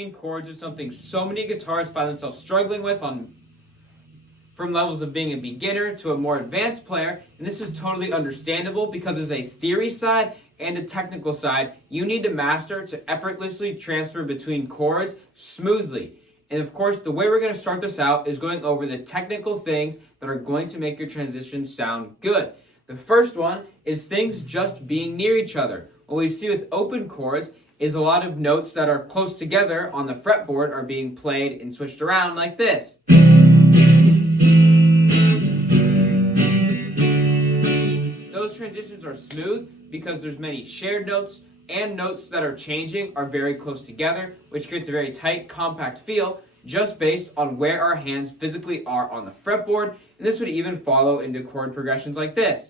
between chords is something so many guitarists find themselves struggling with from levels of being a beginner to a more advanced player, and this is totally understandable because there's a theory side and a technical side you need to master to effortlessly transfer between chords smoothly. And of course, the way we're going to start this out is going over the technical things that are going to make your transition sound good. The first one is things just being near each other. What we see with open chords is a lot of notes that are close together on the fretboard are being played and switched around like this. Those transitions are smooth because there's many shared notes, and notes that are changing are very close together, which creates a very tight, compact feel just based on where our hands physically are on the fretboard. And this would even follow into chord progressions like this.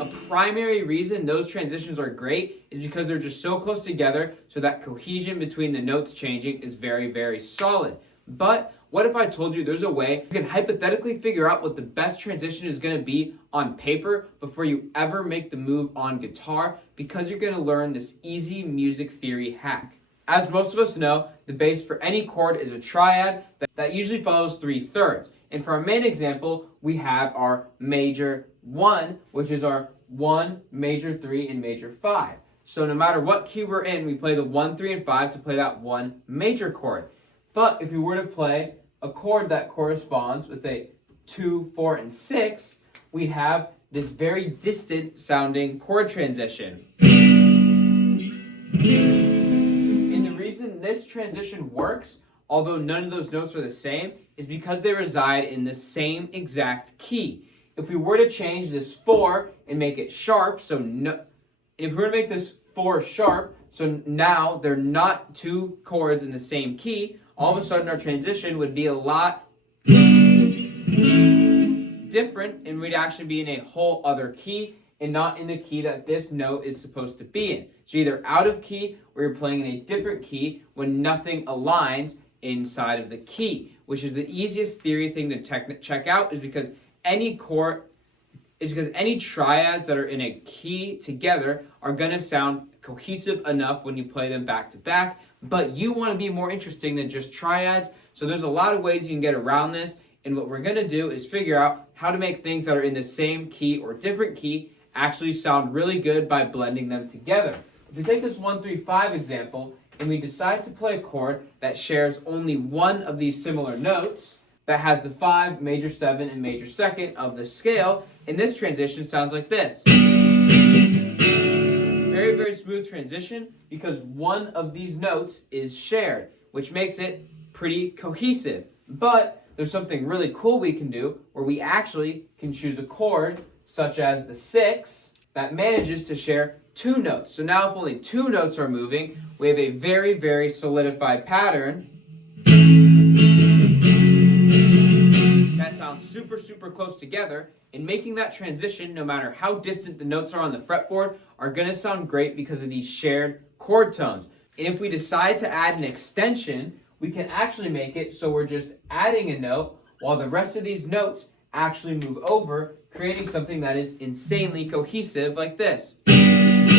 A primary reason those transitions are great is because they're just so close together, so that cohesion between the notes changing is very, very solid. But what if I told you there's a way you can hypothetically figure out what the best transition is going to be on paper before you ever make the move on guitar, because you're going to learn this easy music theory hack. As most of us know, the bass for any chord is a triad that usually follows 3/3. And for our main example, we have our major 1, which is our 1, major 3, and major 5. So no matter what key we're in, we play the 1, 3, and 5 to play that 1 major chord. But if we were to play a chord that corresponds with a 2, 4, and 6, we have this very distant sounding chord transition. And the reason this transition works, although none of those notes are the same, is because they reside in the same exact key. If we were to change this 4 and make it sharp, if we were to make this 4 sharp, so now they're not two chords in the same key, all of a sudden our transition would be a lot different, and we'd actually be in a whole other key and not in the key that this note is supposed to be in. So either out of key or you're playing in a different key when nothing aligns inside of the key, which is the easiest theory thing to check out, is because any triads that are in a key together are going to sound cohesive enough when you play them back to back. But you want to be more interesting than just triads, so there's a lot of ways you can get around this, and what we're going to do is figure out how to make things that are in the same key or different key actually sound really good by blending them together. If we take this 1, 3, 5 example, and we decide to play a chord that shares only one of these similar notes, that has the 5, major 7, and major 2nd of the scale, and this transition sounds like this. Very, very smooth transition because one of these notes is shared, which makes it pretty cohesive. But there's something really cool we can do where we actually can choose a chord such as the 6 that manages to share 2 notes. So now if only 2 notes are moving, we have a very, very solidified pattern that sounds super, super close together, and making that transition, no matter how distant the notes are on the fretboard, are going to sound great because of these shared chord tones. And if we decide to add an extension, we can actually make it so we're just adding a note while the rest of these notes actually move over, creating something that is insanely cohesive like this. And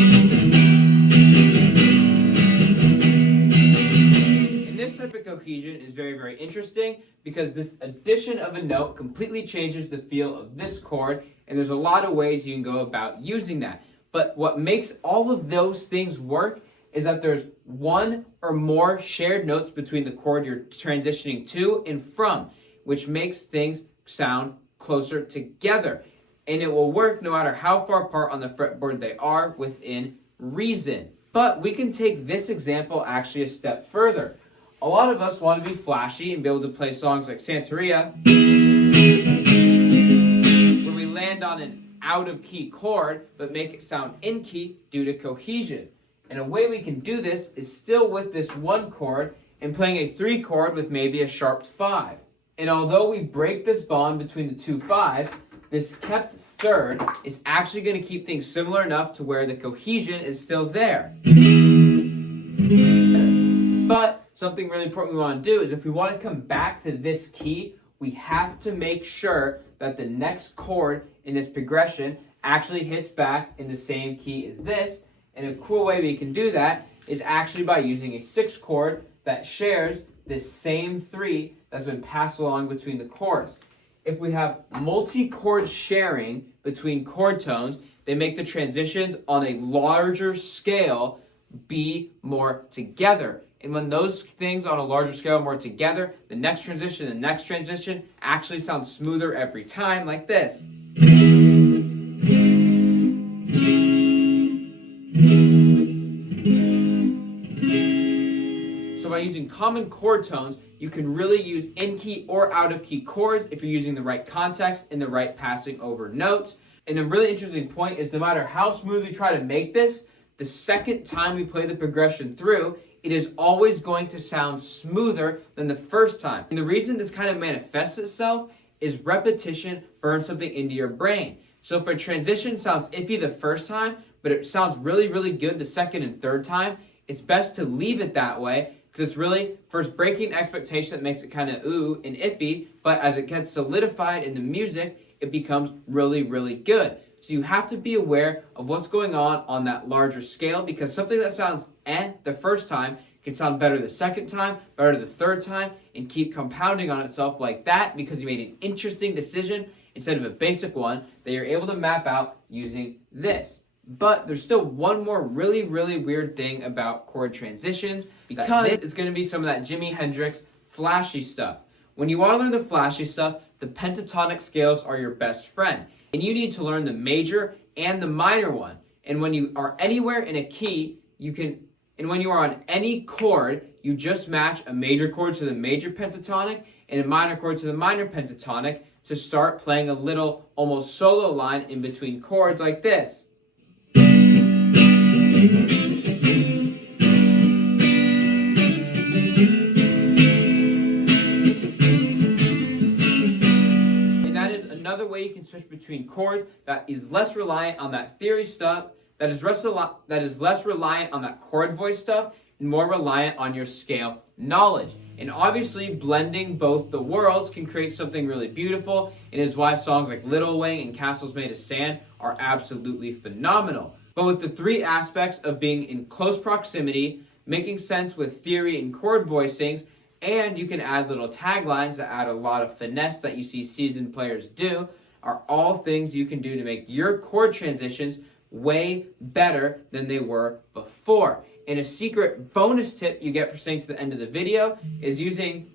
this type of cohesion is very, very interesting because this addition of a note completely changes the feel of this chord, and there's a lot of ways you can go about using that. But what makes all of those things work is that there's one or more shared notes between the chord you're transitioning to and from, which makes things sound closer together. And it will work no matter how far apart on the fretboard they are within reason. But we can take this example actually a step further. A lot of us want to be flashy and be able to play songs like Santeria, where we land on an out-of-key chord, but make it sound in key due to cohesion. And a way we can do this is still with this 1 chord and playing a 3 chord with maybe a sharp 5. And although we break this bond between the 2 5s, this kept third is actually going to keep things similar enough to where the cohesion is still there. But something really important we want to do is if we want to come back to this key, we have to make sure that the next chord in this progression actually hits back in the same key as this. And a cool way we can do that is actually by using a 6 chord that shares this same 3 that's been passed along between the chords. If we have multi-chord sharing between chord tones, they make the transitions on a larger scale be more together. And when those things on a larger scale are more together, the next transition actually sounds smoother every time, like this. So by using common chord tones, you can really use in-key or out-of-key chords if you're using the right context and the right passing over notes. And a really interesting point is no matter how smooth we try to make this, the second time we play the progression through, it is always going to sound smoother than the first time. And the reason this kind of manifests itself is repetition burns something into your brain. So if a transition sounds iffy the first time, but it sounds really, really good the second and third time, it's best to leave it that way because it's really first breaking expectation that makes it kind of ooh and iffy, but as it gets solidified in the music, it becomes really, really good. So you have to be aware of what's going on that larger scale because something that sounds the first time can sound better the second time, better the third time, and keep compounding on itself like that because you made an interesting decision instead of a basic one that you're able to map out using this. But there's still one more really, really weird thing about chord transitions because it's going to be some of that Jimi Hendrix flashy stuff. When you want to learn the flashy stuff, the pentatonic scales are your best friend. And you need to learn the major and the minor one. And when you are anywhere in a key, when you are on any chord, you just match a major chord to the major pentatonic and a minor chord to the minor pentatonic to start playing a little almost solo line in between chords like this. Another way you can switch between chords that is less reliant on that theory stuff, that is less reliant on that chord voice stuff, and more reliant on your scale knowledge. And obviously, blending both the worlds can create something really beautiful, and is why songs like Little Wing and Castles Made of Sand are absolutely phenomenal. But with the 3 aspects of being in close proximity, making sense with theory and chord voicings, and you can add little taglines that add a lot of finesse that you see seasoned players do, are all things you can do to make your chord transitions way better than they were before. And a secret bonus tip you get for staying to the end of the video is using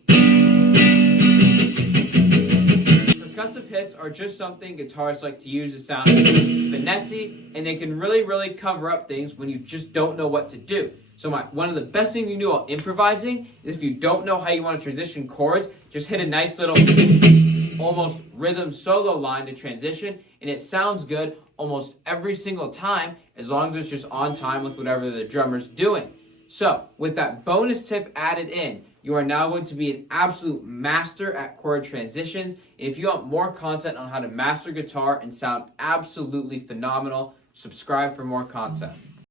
percussive hits are just something guitarists like to use to sound finessey, and they can really, really cover up things when you just don't know what to do. So one of the best things you can do while improvising is if you don't know how you want to transition chords, just hit a nice little almost rhythm solo line to transition, and it sounds good almost every single time as long as it's just on time with whatever the drummer's doing. So with that bonus tip added in, you are now going to be an absolute master at chord transitions. And if you want more content on how to master guitar and sound absolutely phenomenal, subscribe for more content.